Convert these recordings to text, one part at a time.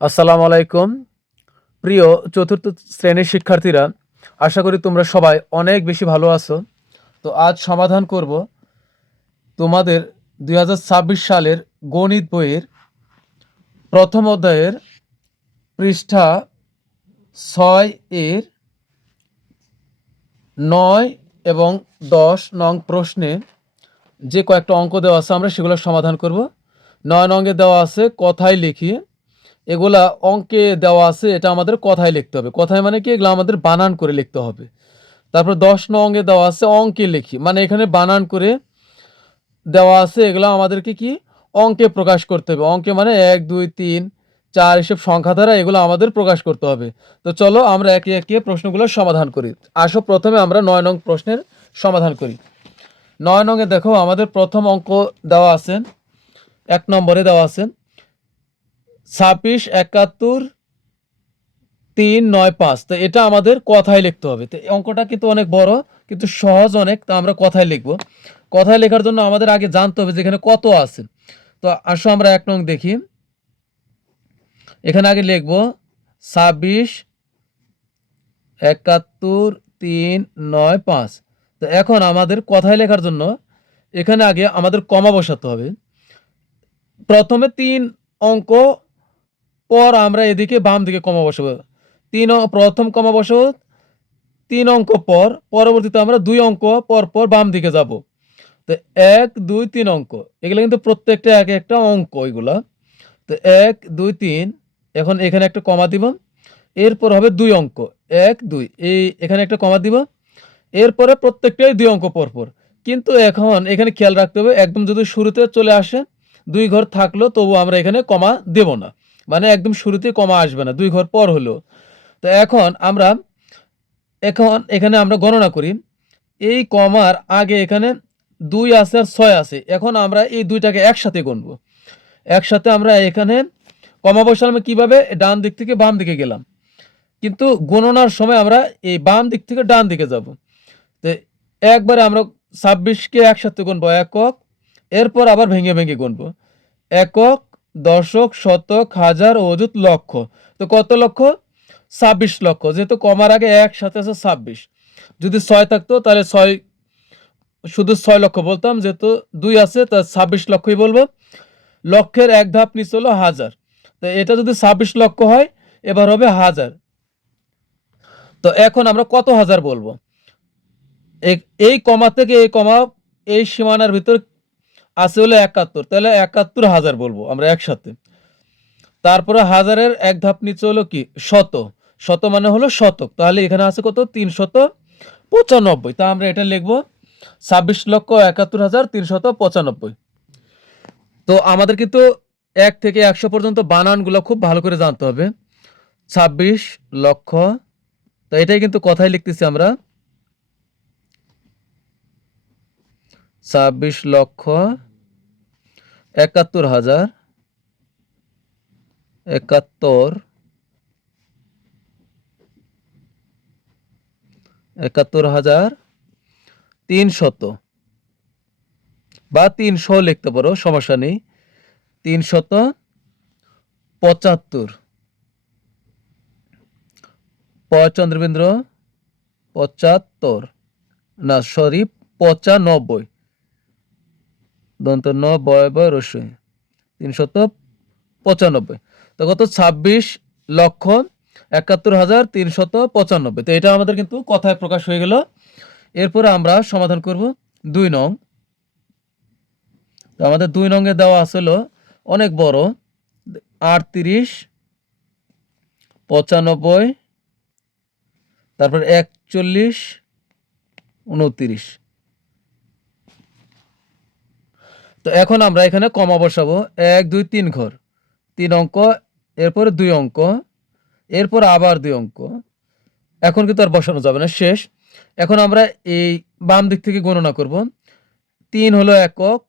আসসালামু আলাইকুম। প্রিয় চতুর্থ শ্রেণীর শিক্ষার্থীরা, আশা করি তোমরা সবাই অনেক বেশি ভালো আছো। তো আজ সমাধান করব তোমাদের 2026 সালের গণিত বইয়ের প্রথম অধ্যায়ের পৃষ্ঠা 6 এর 9 এবং 10 নং প্রশ্নে যে কয়েকটা অঙ্ক দেওয়া আছে আমরা সেগুলো সমাধান করব। 9 নঙ্গে দেওয়া আছে কথায় লিখি। এগুলা অঙ্কে দেওয়া আছে, এটা আমাদের কথায় লিখতে হবে। কথায় মানে কি, এগুলো আমাদের বানান করে লিখতে হবে। তারপর 10 নঙ্গে দেওয়া আছে অঙ্কে লিখি, মানে এখানে বানান করে দেওয়া আছে, এগুলো আমাদেরকে কি অঙ্কে প্রকাশ করতে হবে। অঙ্কে মানে 1 2 3 4 এসব সংখ্যা দ্বারা এগুলো আমাদের প্রকাশ করতে হবে। তো চলো আমরা একে একে প্রশ্নগুলোর সমাধান করি। আসো প্রথমে আমরা 9 নং প্রশ্নের সমাধান করি। 9 নঙ্গে দেখো আমাদের প্রথম অঙ্ক দেওয়া আছে, 1 নম্বরে দেওয়া আছে 26 71 3 9 5। তো এটা আমাদের কথায় লিখতে হবে। তো এই অঙ্কটা কিন্তু অনেক বড়, কিন্তু সহজ অনেক। তো আমরা কথায় লিখব। কথায় লেখার জন্য আমাদের আগে জানতে হবে যে এখানে কত আছে। তো আসো আমরা 1 নং দেখি। এখানে আগে লিখব 26 71 3 9 5। তো এখন আমাদের কথায় লেখার জন্য এখানে আগে আমাদের কমা বসাতে হবে। প্রথমে 3 অঙ্ক পর আমরা এদিকে বাম দিকে কমা বসাবো। প্রথম কমা বসাবো 3 অঙ্ক পর, পরবর্তীতে আমরা 2 অঙ্ক পর পর বাম দিকে যাব। তো 1 2 3 অঙ্ক, এগুলো কিন্তু প্রত্যেকটা এক একটা অঙ্ক এগুলা। তো 1 2 3, এখন এখানে একটা কমা দিব। এরপর হবে 2 অঙ্ক 1 2, এই এখানে একটা কমা দিব। এরপরে প্রত্যেকটাই 2 অঙ্ক পর পর। কিন্তু এখন এখানে খেয়াল রাখতে হবে, একদম যদি শুরুতে চলে আসে 2 ঘর থাকলো তবু আমরা এখানে কমা দেব না। মানে একদম শুরুতে কমা আসবে না 2 ঘর পর হলেও। তো এখন এখানে আমরা গণনা করি। এই কমার আগে এখানে 2 আছে আর 6 আছে। এখন আমরা এই 2টাকে একসাথে গুনবো। একসাথে আমরা এখানে কমা বসালাম কিভাবে? ডান দিক থেকে বাম দিকে গেলাম। কিন্তু গণনার সময় আমরা এই বাম দিক থেকে ডান দিকে যাব। তো একবারে আমরা 26 কে একসাথে গুনবো একক, এরপর আবার ভেঙে ভেঙে গুনবো। একক, দশক, শতক, হাজার, অযুত, লক্ষ। তো কত লক্ষ? 26 লক্ষ। যেহেতু কমার আগে একসাথে আছে 26, যদি 6 থাকতো তাহলে 6, শুধু 6 লক্ষ বলতাম। যেহেতু 2 আছে তা 26 লক্ষই বলবো। লক্ষের এক ধাপ নিচে হলো হাজার। তো এটা যদি 26 লক্ষ হয়, এবার হবে হাজার। তো এখন আমরা কত হাজার বলবো? এই কমা থেকে এই কমা, এই সীমানার ভিতর আছে হলো 71, তাহলে 71,000 বলবো আমরা একসাথে। তারপরে হাজারের এক ধাপ নিচে হলো কি শত। শত মানে হলো শতক, তাহলে এখানে আছে কত? 395। তা আমরা এটা লিখবো 26,71,395। তো আমাদের কিন্তু 1 থেকে 100 পর্যন্ত বানানগুলো খুব ভালো করে জানতে হবে। 26 লক্ষ, তো এটাই কিন্তু কথায় লিখতেছি আমরা 26,71,300 বা 300 লিখতে পারো, সমস্যা নেই। 375, চন্দ্রবিন্দ্র 75, না সরি 95, দন্ত ন বয় বয় রসই 395। তো কত? 26,71,395। তো এটা আমাদের কিন্তু কথায় প্রকাশ হয়ে গেল। এরপরে আমরা সমাধান করব 2 নং। তো আমাদের 2 নঙ্গে দেওয়া আসলো অনেক বড়, 38 95, তারপর 41 29। তো এখন আমরা এখানে কমা বসাবো। 1 2 3 ঘর, 3 অঙ্ক, এরপরে 2 অঙ্ক, এরপর আবার 2 অঙ্ক। এখন কিন্তু আর বসানো যাবে না, শেষ। এখন আমরা এই বাম দিক থেকে গণনা করব। 3 হলো একক,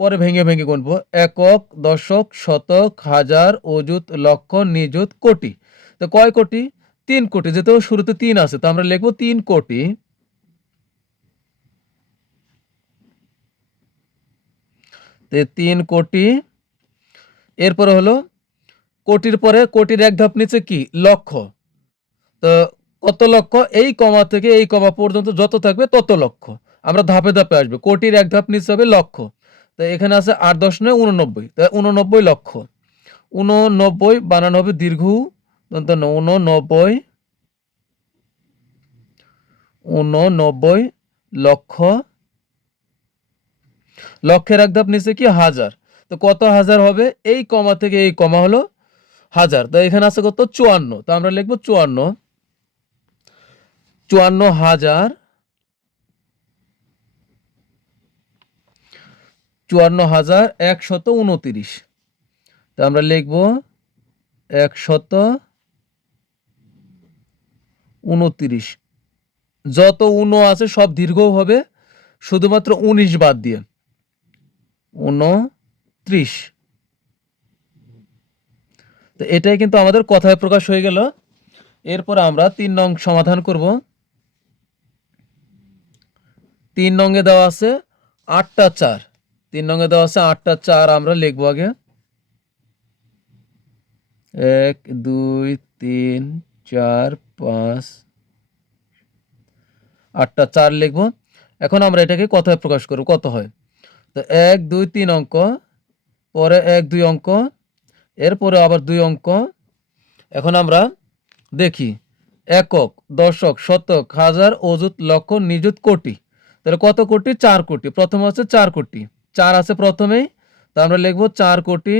পরে ভেঙে ভেঙে গুনবো। একক, দশক, শতক, হাজার, অযুত, লক্ষ, নিযুত, কোটি। তো কয় কোটি? 3 কোটি। যেহেতু শুরুতে 3 আছে তো আমরা লিখবো 3 কোটি। তো 3 কোটি, এরপরে হলো কোটির পরে কোটির এক ধাপ নিচে কি লক্ষ, তো কত লক্ষ, এই কমা থেকে এই কমা পর্যন্ত যত থাকবে তত লক্ষ। আমরা ধাপে ধাপে আসবে, কোটির এক ধাপ নিচে হবে লক্ষ, তো এখানে আছে 8 10 9 89, তাই 89 লক্ষ। 89 বানানো হবে দীর্ঘ দন্ত ন, 89 89 লক্ষ। লক্ষের এক ধাপ নিচে কি হাজার, তো কত হাজার হবে, এই কমা থেকে এই কমা হলো হাজার, তো এখানে আছে কত 54, তো আমরা লিখবো 54, 54,000, 54,129, তো আমরা লিখবো 129। যত উনো আছে সব দীর্ঘ হবে, শুধুমাত্র 19 বাদ দিয়ে 29। তো এটাই কিন্তু আমাদের কথায় প্রকাশ হয়ে গেল। এরপর আমরা 3 নং সমাধান করব। 3 নঙ্গে দেওয়া আছে 8টা 4, 3 নঙ্গে দেওয়া আছে 8টা 4, আমরা লিখবো আগে 1 2 3 4 5, 8টা 4 লিখবো। এখন আমরা এটাকে কথায় প্রকাশ করব, কত হয়, তো 1 2 3 অঙ্ক, পরে 1 2 অঙ্ক, এরপরে আবার 2 অঙ্ক। এখন আমরা দেখি একক, দশক, শতক, হাজার, অযুত, লক্ষ, নিযুত, কোটি, তাহলে কত কোটি, 4 কোটি। প্রথমে আছে 4 কোটি, 4 আছে প্রথমেই, তো আমরা লিখবো 4 কোটি,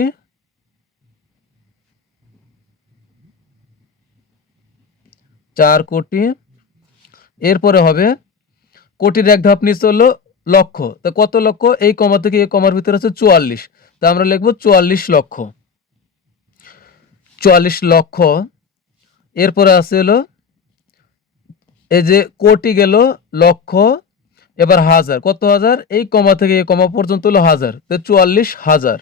4 কোটি। এরপরে হবে কোটির এক ধাপ নিচে হলো লক্ষ, তো কত লক্ষ, এই কমা থেকে এই কমার ভিতরে আছে 44, তো আমরা লিখবো 44 লক্ষ, 44 লক্ষ। এরপরে আছে হলো এই যে কোটি গেল, লক্ষ, এবার হাজার, কত হাজার, এই কমা থেকে এই কমা পর্যন্ত হলো হাজার, তো 44,000,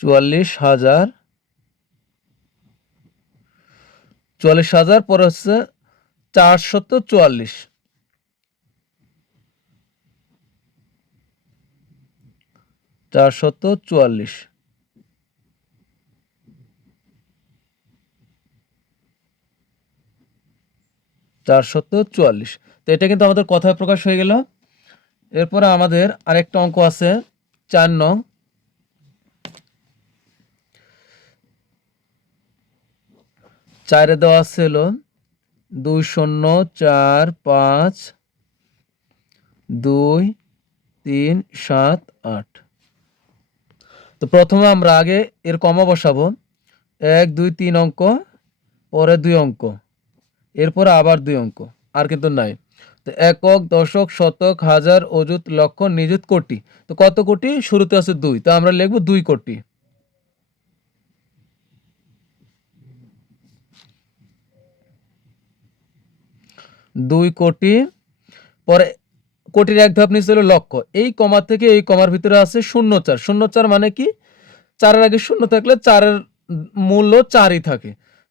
44,000, 44,000, পরে হচ্ছে 444, 444, 444। তো এটা কিন্তু আমাদের কথায় প্রকাশ হয়ে গেল। এরপরে আমাদের আরেকটা অঙ্ক আছে 4 নং। 4 দেওয়া ছিল 2 0 4 5 2 3 7 8, তো প্রথমে আমরা আগে এর কমা বসাবো, 1 2 3 অঙ্ক, পরে 2 অঙ্ক, এরপরে আবার 2 অঙ্ক, আর কিন্তু নাই। তো একক, দশক, শতক, হাজার, অযুত, লক্ষ, নিযুত, কোটি, তো কত কোটি, শুরুতে আছে 2, তো আমরা লিখবো 2 কোটি, 2 কোটি। পরে কোটির এক ধাপ নিচে হলো লক্ষ, এই কমা থেকে এই কমার ভিতরে আছে 0 4, 0 4 মানে কি, 4 এর আগে 0 থাকলে 4 এর মূল্য 4ই থাকে,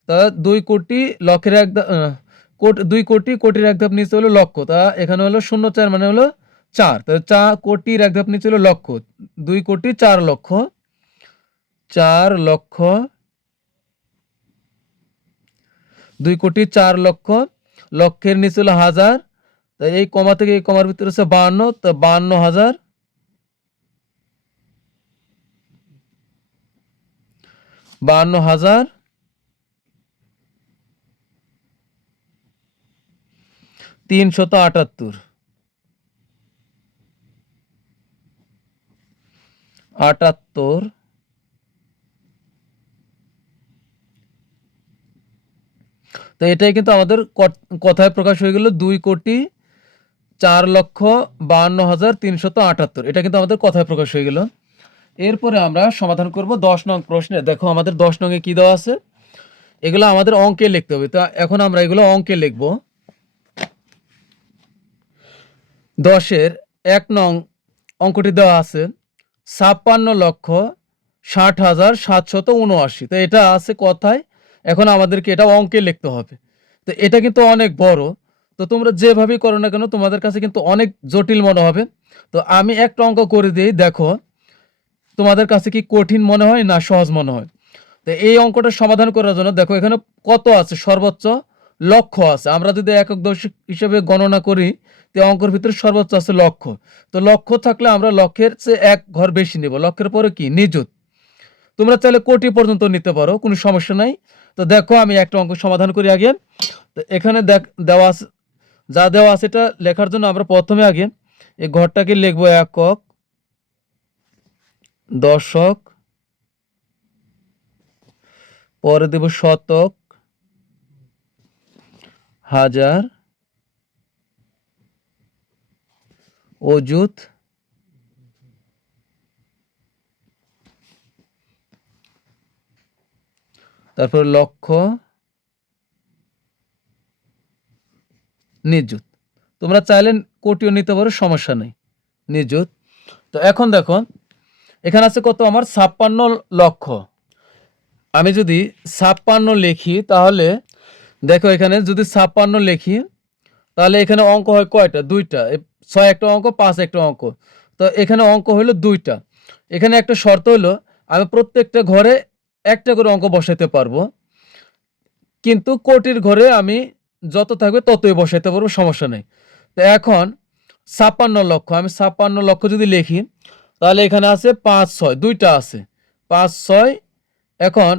তা 2 কোটি, লক্ষের এক 2 কোটি, কোটির এক ধাপ নিচে হলো লক্ষ, তা এখানে হলো 0 4 মানে হলো 4, তাহলে 4 কোটির এক ধাপ নিচে হলো লক্ষ, 2 কোটি 4 লক্ষ, 4 লক্ষ, 2 কোটি 4 লক্ষ, লক্ষের নিচে হলো হাজার, তাই এই কমা থেকে এই কমার ভিতরে হচ্ছে 52, তো 52,000, 52,000, 378, 78, তো এটাই কিন্তু আমাদের কথায় প্রকাশ হয়ে গেল 2 কোটি 4 লক্ষ 52,378, এটা কিন্তু আমাদের কথায় প্রকাশ হয়ে গেল। এরপরে আমরা সমাধান করব 10 নং প্রশ্নে। দেখো আমাদের 10 নং এ কি দেওয়া আছে, এগুলো আমাদের অঙ্কে লিখতে হবে, তো এখন আমরা এগুলো অঙ্কে লিখব। 10 এর 1 নং অঙ্কটি দেওয়া আছে 56,60,779, তো এটা আছে কথায়, এখন আমাদেরকে এটা অঙ্কে লিখতে হবে, তো এটা কিন্তু অনেক বড়, তো তোমরা যেভাবেই করো না কেন তোমাদের কাছে কিন্তু অনেক জটিল মনে হবে। তো আমি একটা অঙ্ক করে দিই, দেখো তোমাদের কাছে কি কঠিন মনে হয় না সহজ মনে হয়। তো এই অঙ্কটা সমাধান করার জন্য দেখো এখানে কত আছে, সর্বোচ্চ লক্ষ আছে। আমরা যদি একক দশক হিসেবে গণনা করি, তো অঙ্কের ভিতরে সর্বোচ্চ আছে লক্ষ। তো লক্ষ থাকলে আমরা লক্ষের চেয়ে এক ঘর বেশি নেব। লক্ষের পরে কি নিযুত। তোমরা চাইলে কোটি পর্যন্ত নিতে পারো, কোনো সমস্যা নাই। তো দেখো আমি একটা অঙ্ক সমাধান করি আগে। তো এখানে দেওয়া আছে, যা দেওয়া আছে এটা লেখার জন্য আমরা প্রথমে আগে এই ঘরটাকে লিখবো একক, দশক, পরে দেব শতক, হাজার, অযুত, তারপর লক্ষ, নিযুত। তোমরা চাইলে কোটিও নিতে পারো, সমস্যা নেই, নিযুত। তো এখন দেখো এখানে আছে কত, আমার 56 লক্ষ। আমি যদি 56 লিখি তাহলে দেখো এখানে যদি 56 লিখি তাহলে এখানে অঙ্ক হয় কয়টা, দুইটা। 6 একটা অঙ্ক, 5 একটা অঙ্ক। তো এখানে অঙ্ক হলো দুইটা। এখানে একটা শর্ত হলো আমি প্রত্যেকটা ঘরে একটা করে অঙ্ক বসাইতে পারবো, কিন্তু কোটির ঘরে আমি যত থাকবে ততই বসাইতে পারবো, সমস্যা নেই। তো এখন 56 লক্ষ, আমি 56 লক্ষ যদি লিখি তাহলে এখানে আছে 5 6, দুইটা আছে 5 6। এখন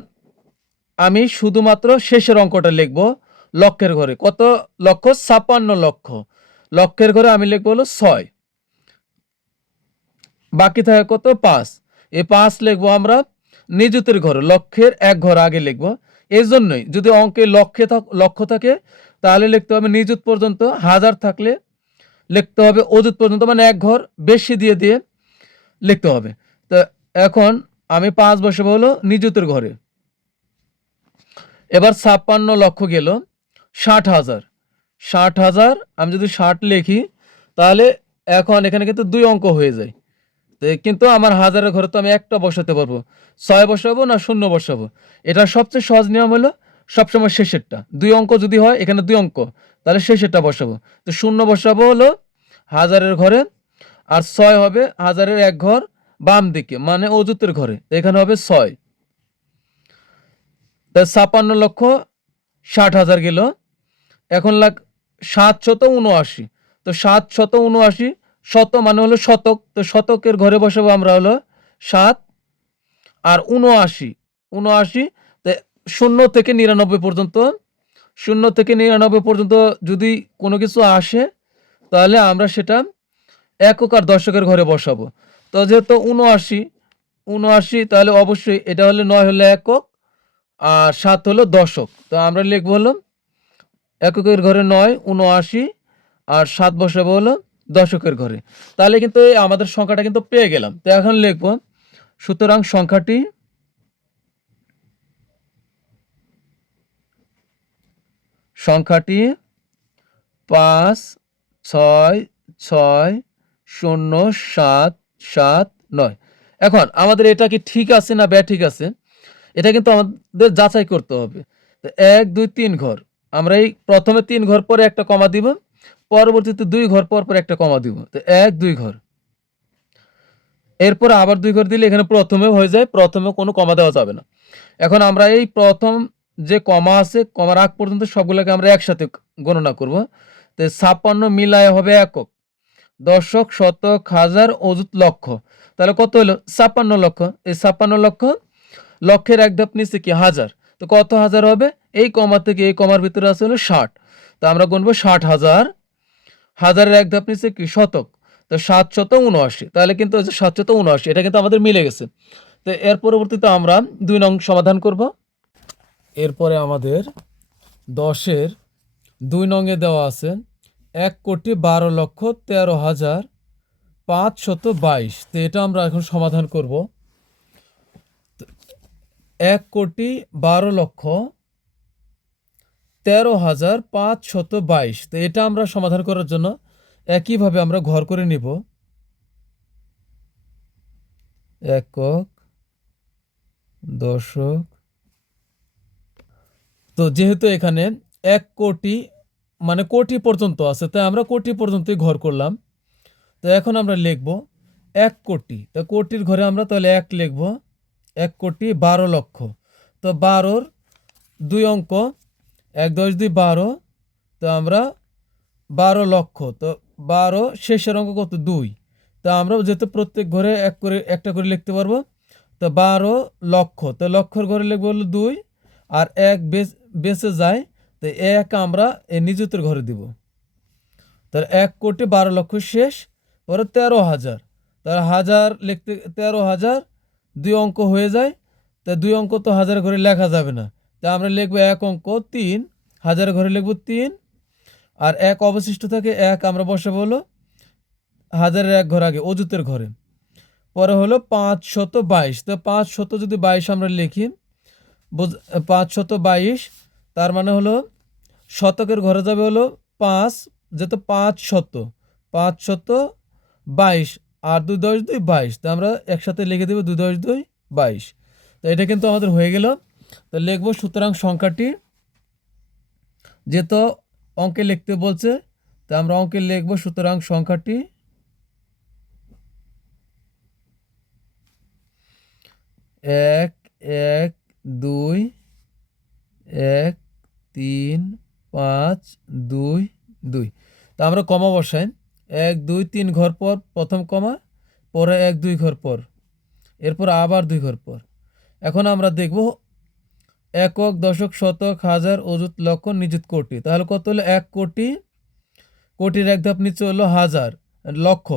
আমি শুধুমাত্র শেষের অঙ্কটা লিখব লক্ষের ঘরে। কত লক্ষ, 56 লক্ষ। লক্ষের ঘরে আমি লিখবো হলো 6, বাকি থাকে কত, 5। এই 5 লিখবো আমরা নিযুতের ঘরে, লক্ষের এক ঘর আগে লিখবো। এই জন্যই যদি অঙ্কে লক্ষ থাকে তাহলে লিখতে হবে নিযুত পর্যন্ত, হাজার থাকলে লিখতে হবে অযুত পর্যন্ত, মানে এক ঘর বেশি দিয়ে দিয়ে লিখতে হবে। তো এখন আমি 5 বসাবো হলো নিযুতের ঘরে। এবার 56 লক্ষ গেল 60,000। 60,000 আমি যদি 60 লিখি তাহলে এখন এখানে কিন্তু 2 অঙ্ক হয়ে যায়। তো কিন্তু আমার হাজারের ঘরে তো আমি একটা বসাতে পারবো, 6 বসাবো না 0 বসাবো। এটা সবচেয়ে সহজ নিয়ম হলো সবসময় শেষেরটা। 2 অঙ্ক যদি হয়, এখানে 2 অঙ্ক, তাহলে শেষেরটা বসাবো। তো 0 বসাবো হলো হাজারের ঘরে, আর 6 হবে হাজারের এক ঘর বাম দিকে, মানে অযুতের ঘরে। তো এখানে হবে 6। 56 লক্ষ 60,000 গেল। এখন 779। তো 779, শত মানে হলো শতক, তো শতকের ঘরে বসাবো আমরা হলো 7, আর 79 79। তো 0 থেকে 99 পর্যন্ত, 0 থেকে 99 পর্যন্ত যদি কোনো কিছু আসে তাহলে আমরা সেটা একক আর দশকের ঘরে বসাবো। তো যেহেতু 79 79, তাহলে অবশ্যই এটা হলে 9 হলো একক আর 7 হলো দশক। তো আমরা লিখবো হলো এককের ঘরে 9 79, আর 7 বসাবো হলো দশকের ঘরে। তাহলে কিন্তু আমাদের সংখ্যাটা কিন্তু পেয়ে গেলাম। তো এখন লিখবো সুতরাং সংখ্যাটি 5 6 6 0 7 7 9। এখন আমাদের এটা কি ঠিক আছে না ঠিক আছে, এটা কিন্তু আমাদের যাচাই করতে হবে। তো 1 2 3 ঘর, আমরা এই প্রথমে 3 ঘর পরে একটা কমা দিব, পরবর্তীতে 2 ঘর পর পর একটা কমা দিব। তো 1 2 ঘর, এরপর আবার 2 ঘর দিলে এখানে প্রথমে হয়ে যায়, প্রথমে কোনো কমা দেওয়া যাবে না। এখন আমরা এই প্রথম যে কমা আছে, কমার আগ পর্যন্ত সবগুলোকে আমরা একসাথে গণনা করব। তো 56 মিলায় হবে একক, দশক, শতক, হাজার, অযুত, লক্ষ। তাহলে কত হলো, 56 লক্ষ। এই 56 লক্ষ, লক্ষের এক ধাপ নিচে কি হাজার, তো কত হাজার হবে, এই কমা থেকে এই কমার ভিতরে আছে হলো 60। তো আমরা গুনবো 60,000, হাজারের এক ধাপ নিচে কি শতক, তো 779। তাহলে কিন্তু 779 এটা কিন্তু আমাদের মিলে গেছে। তো এর পরবর্তীতে আমরা 2 নং সমাধান করব। এরপরে আমাদের 10-এর 2 নংয়ে দেওয়া আছে 1,12,13,522। তো এটা আমরা এখন সমাধান করব। 1,12,13,522। তো এটা আমরা সমাধান করার জন্য একইভাবে আমরা ঘর করে নিব, একক, দশক। তো যেহেতু এখানে 1 কোটি মানে কোটি পর্যন্ত আছে, তাই আমরা কোটি পর্যন্তই ঘর করলাম। তো এখন আমরা লিখব 1 কোটি। তো কোটির ঘরে আমরা তাহলে 1 লিখব, 1 কোটি 12 লক্ষ। তো 12-র 2 অঙ্ক, 1 10 2 12। তো আমরা 12 লক্ষ। তো 12 শেষের অঙ্ক কত? 2। তো আমরা যেহেতু প্রত্যেক ঘরে এক করে একটা করে লিখতে পারবো। তো 12 লক্ষ, তো লক্ষর ঘরে লিখবো হলো 2, আর 1 বেঁচে যায়। তো 1 আমরা এই নিযুতের ঘরে দিব। তাহলে 1 কোটি 12 লক্ষ শেষ, পরে 13,000। তাহলে 1000 লিখতে 13,000 2 অঙ্ক হয়ে যায়। তা 2 অঙ্ক তো 1000 ঘরে লেখা যাবে না, তা আমরা লিখবো 1 অঙ্ক 3, 1000 ঘরে লিখবো 3, আর 1 অবশিষ্ট থাকে। 1 আমরা বসাবো হলো 1000-এর 1 ঘর আগে অযুতের ঘরে। পরে হলো 522। তো 500 যদি 22 আমরা লিখি, 522, তার মানে হলো শতকের ঘরে যাবে হলো 5, যেহেতু 522, আর 2 10 2 22। তো আমরা একসাথে লিখে দেবো 2 10 2 22। তো এটা কিন্তু আমাদের হয়ে গেল। তো লিখবো সুতরাং সংখ্যাটি, যেহেতু অঙ্কে লিখতে বলছে, তো আমরা অঙ্কে লিখবো সুতরাং সংখ্যাটি 1 1 2 1 3 5 2 2। তো আমরা কমা বসাই, 1 2 3 ঘর পর প্রথম কমা, পরে 1 2 ঘর পর, এরপর আবার 2 ঘর পর। এখন আমরা দেখব একক, দশক, শতক, হাজার, অযুত, লক্ষ, নিযুত, কোটি। তাহলে কত হলো? 1 কোটি, কোটির এক ধাপ নিচে হলো হাজার, লক্ষ।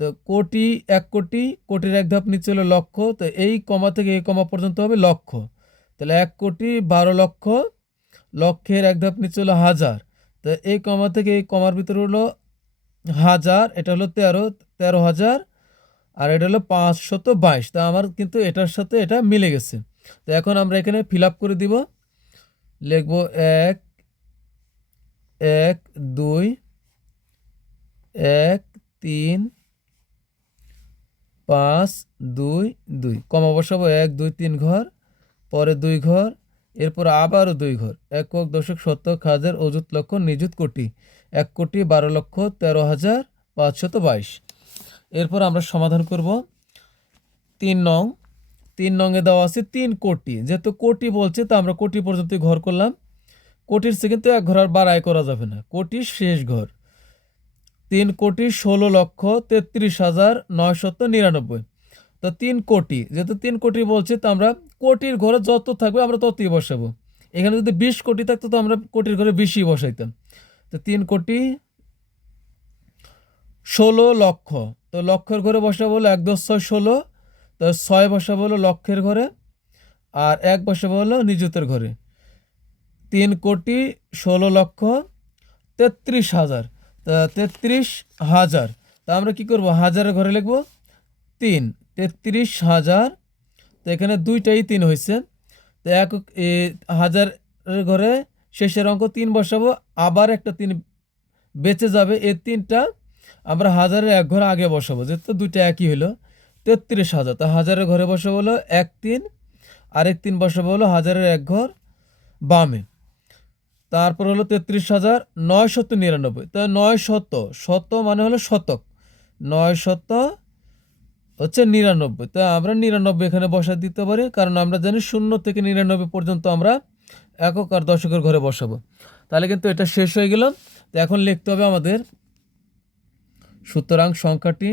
তো কোটি, 1 কোটি, কোটির এক ধাপ নিচে হলো লক্ষ। তো এই কমা থেকে এই কমা পর্যন্ত হবে লক্ষ। তাহলে 1 কোটি 12 লক্ষ, লক্ষের এক ধাপ নিচে হলো হাজার। তো এই কমা থেকে এই কমার ভিতরে হলো হাজার, এটা হলো 13,000, আর এটা হলো 522। তা আমার কিন্তু এটার সাথে এটা মিলে গেছে। তো এখন আমরা এখানে ফিল আপ করে দিব, লিখব 1 1 2 1 3 5 2 2, কমা বসাবো 1 2 3 ঘর, পরে 2 ঘর, এরপর আবারও 2 ঘর। একক, দশক, শতক, হাজার, অযুত, লক্ষ, নিযুত, কোটি। 1 কোটি 12 লক্ষ 13,522। এরপর আমরা সমাধান করব 3 নং। 3 নংয়ে দেওয়া আছে 3 কোটি। যেহেতু কোটি বলছে, তো আমরা কোটি পর্যন্ত ঘর করলাম। কোটির থেকে কিন্তু 1 ঘর আর বাড়াই করা যাবে না, কোটির শেষ ঘর। 3 কোটি 16 লক্ষ 33,999। তো 3 কোটি, যেহেতু 3 কোটি বলছে, তো আমরা কোটির ঘরে যত থাকবে আমরা ততই বসাবো। এখানে যদি 20 কোটি থাকতো, তো আমরা কোটির ঘরে 20ই বসাইতাম। তো 3 কোটি 16 লক্ষ, তো লক্ষের ঘরে বসাবো হলো 1 10 6 16। তো 6 বসাবো হলো লক্ষের ঘরে, আর 1 বসাবো হলো নিযুতের ঘরে। 3 কোটি 16 লক্ষ 33,000। তা 33,000। তা আমরা কি করব? হাজারের ঘরে লিখব 3, 33,000। তো এখানে দুইটাই 3 হয়েছে। তো হাজারের ঘরে শেষের অঙ্ক 3 বসাবো, আবার একটা 3 বেঁচে যাবে। এই 3টা আমরা হাজারের 1 ঘর আগে বসাবো, যেহেতু দুইটা একই হলো। 33,000, তো হাজারের ঘরে বসাবো হলো 1 3, আরেক 3 বসাবো হলো হাজারের 1 ঘর বামে। তারপর হলো 33,999। তো 900, শত মানে হলো শতক, 900 হচ্ছে 99। তো আমরা 99 এখানে বসা দিতে পারি, কারণ আমরা জানি 0 থেকে 99 পর্যন্ত আমরা একক আর দশকের ঘরে বসাবো। তাহলে কিন্তু এটা শেষ হয়ে গেল। তো এখন লিখতে হবে আমাদের সুতরাং সংখ্যাটি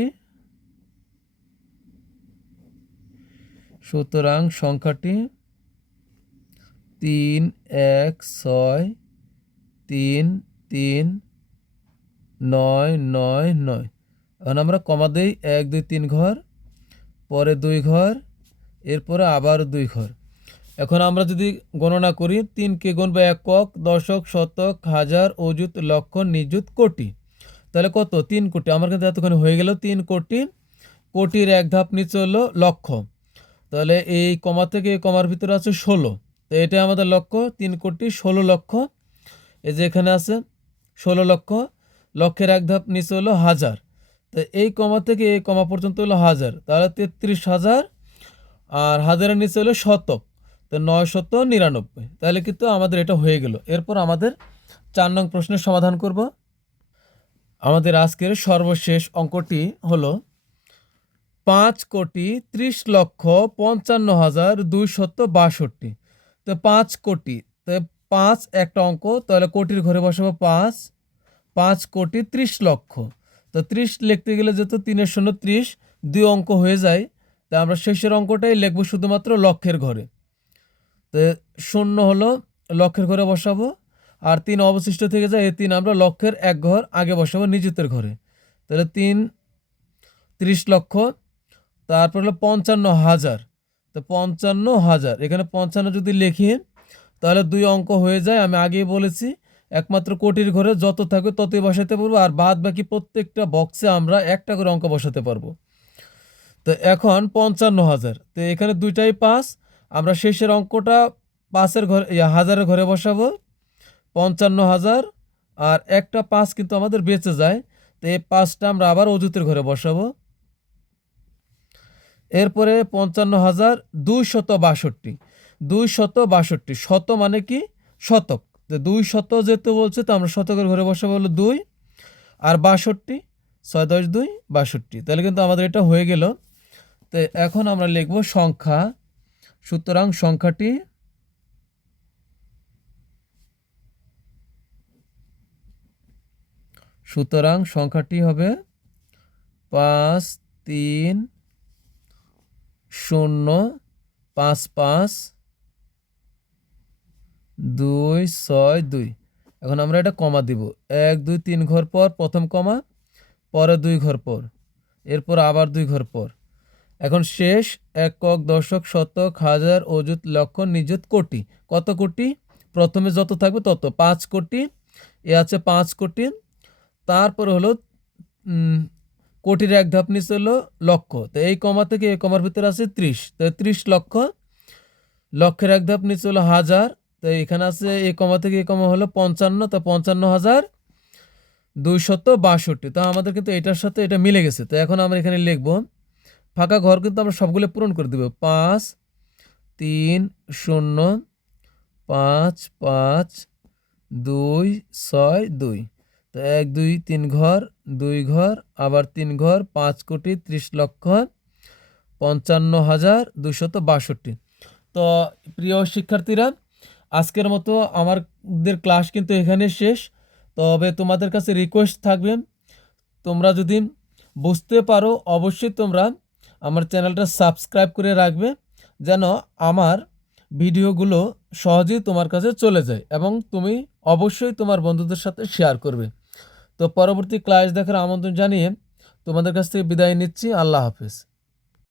3 1 6 3 3 9 9 9। এখন আমরা কমা দেই 1 2 3 ঘর, পরে 2 ঘর, এরপরে আবার 2 ঘর। এখন আমরা যদি গণনা করি, 3কে গুনবো একক, দশক, শতক, হাজার, অযুত, লক্ষ, নিযুত, কোটি। তাহলে কত? 3 কোটি। আমার কিন্তু এতক্ষণ হয়ে গেল 3 কোটি, কোটির 1 ধাপ নিচে হলো লক্ষ। তাহলে এই কমা থেকে এই কমার ভিতরে আছে 16। তো এটা আমাদের লক্ষ্য, 3 কোটি 16 লক্ষ। এই যে এখানে আছে 16 লক্ষ, লক্ষের 1 ধাপ নিচে হলো হাজার। তো এই কমা থেকে এই কমা পর্যন্ত হলো হাজার, তাহলে 33,000, আর হাজারের নিচে হলো শতক, তো 999। তাহলে কিন্তু আমাদের এটা হয়ে গেল। এরপর আমাদের 4 নং প্রশ্নের সমাধান করব। আমাদের আজকের সর্বশেষ অঙ্কটি হলো 5,30,55,262। তো 5 কোটি, তো 5 একটা অঙ্ক, তাহলে কোটির ঘরে বসাবো 5, 5,30,00,000। তো 30 লিখতে গেলে যেহেতু 3 শূন্য 30, 2 অঙ্ক হয়ে যায়, তা আমরা শেষের অঙ্কটাই লিখবো শুধুমাত্র লক্ষের ঘরে। তো শূন্য হলো লক্ষের ঘরে বসাবো, আর 3 অবশিষ্ট থেকে যায়, এই 3 আমরা লক্ষের এক ঘর আগে বসাবো নিযুতের ঘরে। তাহলে 3 30 লক্ষ, তারপর হলো 55,000। তো 55,000, এখানে 55 যদি লিখি তাহলে 2 অঙ্ক হয়ে যায়। আমি আগেই বলেছি একমাত্র কোটির ঘরে যত থাকবে ততই বসাতে পারবো, আর বাদ বাকি প্রত্যেকটা বক্সে আমরা একটা করে অঙ্ক বসাতে পারবো। তো এখন 55,000, তো এখানে দুইটাই 5, আমরা শেষের অঙ্কটা 5-এর ঘরে, হাজারের ঘরে বসাবো 55,000, আর একটা 5 কিন্তু আমাদের বেঁচে যায়, তো এই 5টা আমরা আবার অযুতের ঘরে বসাবো। এরপরে 55,262, 262, শত মানে কি শতক, তো 200 যেহেতু বলছে, তো আমরা শতকের ঘরে বসাবো হলো 2, আর 62, 6 10 2 62, তাহলে কিন্তু আমাদের এটা হয়ে গেল। তো এখন আমরা লিখব সংখ্যা, সুতরাং সংখ্যাটি হবে 5 3 0 5 5 2 6 2। এখন আমরা এটা কমা দিব, 1 2 3 ঘর পর প্রথম কমা, পরে 2 ঘর পর, এরপর আবার 2 ঘর পর। এখন শেষ একক, দশক, শতক, হাজার, অযুত, লক্ষ, নিযুত, কোটি। কত কোটি? প্রথমে যত থাকবে তত, 5 কোটি, এ আছে 5 কোটি। তারপর হলো কোটির এক ধাপ নিচে হলো লক্ষ, তো এই কমা থেকে এই কমার ভিতরে আছে 30, তো 30 লক্ষ। লক্ষের এক ধাপ নিচে হলো হাজার, তো এখানে আছে এই কমা থেকে এই কমা হলো 55, তো 55,262। তো আমাদের কিন্তু এটার সাথে এটা মিলে গেছে। তো এখন আমরা এখানে লিখবো ফাঁকা ঘর, কিন্তু আমরা সবগুলো পূরণ করে দেব, 5 3 0 5 5 2 6 2। তো 1 2 3 ঘর, 2 ঘর, আবার 3 ঘর, 5 কোটি 30 লক্ষ 55,262। তো প্রিয় শিক্ষার্থীরা, আজকের মতো আমাদের ক্লাস কিন্তু এখানে শেষ। তবে তোমাদের কাছে রিকোয়েস্ট থাকবে, তোমরা যদি বুঝতে পারো অবশ্যই তোমরা আমার চ্যানেলটা সাবস্ক্রাইব করে রাখবে, যেন আমার ভিডিওগুলো সহজেই তোমার কাছে চলে যায়, এবং তুমি অবশ্যই তোমার বন্ধুদের সাথে শেয়ার করবে। তো পরবর্তী ক্লাস দেখার আমন্ত্রণ জানিয়ে তোমাদের কাছ থেকে বিদায় নিচ্ছি। আল্লাহ হাফেজ।